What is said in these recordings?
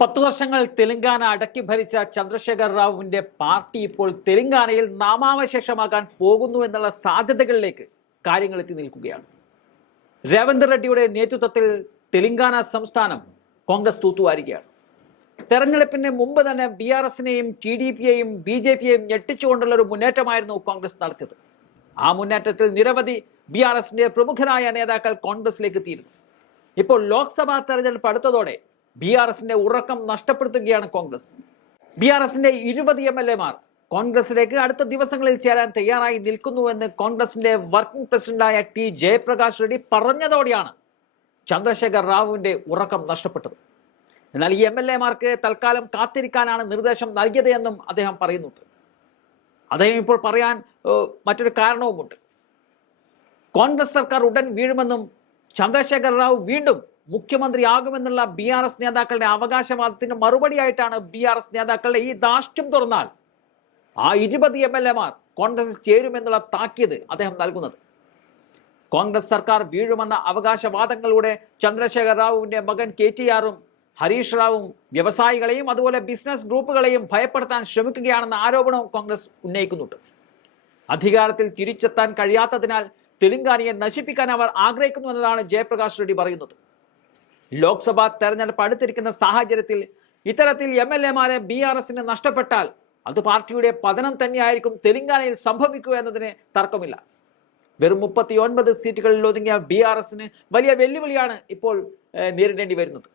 പത്തു വർഷങ്ങൾ തെലങ്കാന അടക്കി ഭരിച്ച ചന്ദ്രശേഖർ റാവുവിന്റെ പാർട്ടി ഇപ്പോൾ തെലങ്കാനയിൽ നാമാവശേഷമാകാൻ പോകുന്നു എന്നുള്ള സാധ്യതകളിലേക്ക് കാര്യങ്ങൾ എത്തി നിൽക്കുകയാണ്. രേവന്ത് റെഡ്ഡിയുടെ നേതൃത്വത്തിൽ തെലങ്കാന സംസ്ഥാനം കോൺഗ്രസ് തൂത്തുവാരികയാണ് തെരഞ്ഞെടുപ്പിന് മുമ്പ് തന്നെ ബി ആർ എസിനെയും ടി ഡി പിയെയും ബി ജെ പിയെയും ഞെട്ടിച്ചുകൊണ്ടുള്ള ഒരു മുന്നേറ്റമായിരുന്നു കോൺഗ്രസ് നടത്തിയത്. ആ മുന്നേറ്റത്തിൽ നിരവധി ബി ആർ എസിന്റെ പ്രമുഖരായ നേതാക്കൾ കോൺഗ്രസിലേക്ക് എത്തിയിരുന്നു. ഇപ്പോൾ ലോക്സഭാ തെരഞ്ഞെടുപ്പ് അടുത്തതോടെ ബി ആർ എസിന്റെ ഉറക്കം നഷ്ടപ്പെടുത്തുകയാണ് കോൺഗ്രസ്. ബി ആർ എസിന്റെ ഇരുപത് എം എൽ എമാർ കോൺഗ്രസിലേക്ക് അടുത്ത ദിവസങ്ങളിൽ ചേരാൻ തയ്യാറായി നിൽക്കുന്നുവെന്ന് കോൺഗ്രസിന്റെ വർക്കിംഗ് പ്രസിഡന്റായ ടി ജയപ്രകാശ് റെഡ്ഡി പറഞ്ഞതോടെയാണ് ചന്ദ്രശേഖർ റാവുവിന്റെ ഉറക്കം നഷ്ടപ്പെട്ടത്. എന്നാൽ ഈ എം എൽ എമാർക്ക് തൽക്കാലം കാത്തിരിക്കാനാണ് നിർദ്ദേശം നൽകിയത് എന്നും അദ്ദേഹം പറയുന്നുണ്ട്. അദ്ദേഹം ഇപ്പോൾ പറയാൻ മറ്റൊരു കാരണവുമുണ്ട്. കോൺഗ്രസ് സർക്കാർ ഉടൻ വീഴുമെന്നും ചന്ദ്രശേഖർ റാവു വീണ്ടും മുഖ്യമന്ത്രിയാകുമെന്നുള്ള ബി ആർ എസ് നേതാക്കളുടെ അവകാശവാദത്തിന് മറുപടിയായിട്ടാണ് ബി ആർ എസ് നേതാക്കളുടെ ഈ ദാഷ്ട്യം തുറന്നാൽ ആ ഇരുപത് എം എൽ എമാർ കോൺഗ്രസ് ചേരുമെന്നുള്ള താക്കീത് അദ്ദേഹം നൽകുന്നത്. കോൺഗ്രസ് സർക്കാർ വീഴുമെന്ന അവകാശവാദങ്ങളിലൂടെ ചന്ദ്രശേഖർ റാവുവിന്റെ മകൻ കെ ടി ആറും ഹരീഷ് റാവും വ്യവസായികളെയും അതുപോലെ ബിസിനസ് ഗ്രൂപ്പുകളെയും ഭയപ്പെടുത്താൻ ശ്രമിക്കുകയാണെന്ന ആരോപണവും കോൺഗ്രസ് ഉന്നയിക്കുന്നുണ്ട്. അധികാരത്തിൽ തിരിച്ചെത്താൻ കഴിയാത്തതിനാൽ തെലുങ്കാനയെ നശിപ്പിക്കാൻ അവർ ആഗ്രഹിക്കുന്നു എന്നതാണ് ജയപ്രകാശ് റെഡ്ഡി പറയുന്നത്. ലോക്സഭാ തെരഞ്ഞെടുപ്പ് അടുത്തിരിക്കുന്ന സാഹചര്യത്തിൽ ഇത്തരത്തിൽ എം എൽ എമാരെ ബി ആർ എസിന് നഷ്ടപ്പെട്ടാൽ അത് പാർട്ടിയുടെ പതനം തന്നെയായിരിക്കും തെലങ്കാനയിൽ സംഭവിക്കുക എന്നതിന് തർക്കമില്ല. വെറും മുപ്പത്തി ഒൻപത് സീറ്റുകളിൽ ഒതുങ്ങിയ ബി ആർ എസിന് വലിയ വെല്ലുവിളിയാണ് ഇപ്പോൾ നേരിടേണ്ടി വരുന്നത്.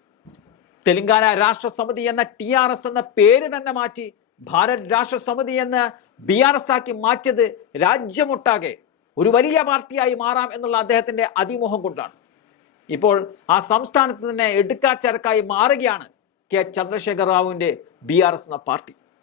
തെലങ്കാന രാഷ്ട്ര സമിതി എന്ന ടി ആർ എസ് എന്ന പേര് തന്നെ മാറ്റി ഭാരത് രാഷ്ട്ര സമിതി എന്ന ബി ആർ എസ് ആക്കി മാറ്റിയത് രാജ്യമൊട്ടാകെ ഒരു വലിയ പാർട്ടിയായി മാറാം എന്നുള്ള അദ്ദേഹത്തിന്റെ അതിമോഹം കൊണ്ടാണ്. ഇപ്പോൾ ആ സംസ്ഥാനത്ത് തന്നെ എടുക്കാച്ചരക്കായി മാറുകയാണ് കെ. ചന്ദ്രശേഖർ റാവുവിന്റെ ബി ആർ എസ് എന്ന പാർട്ടി.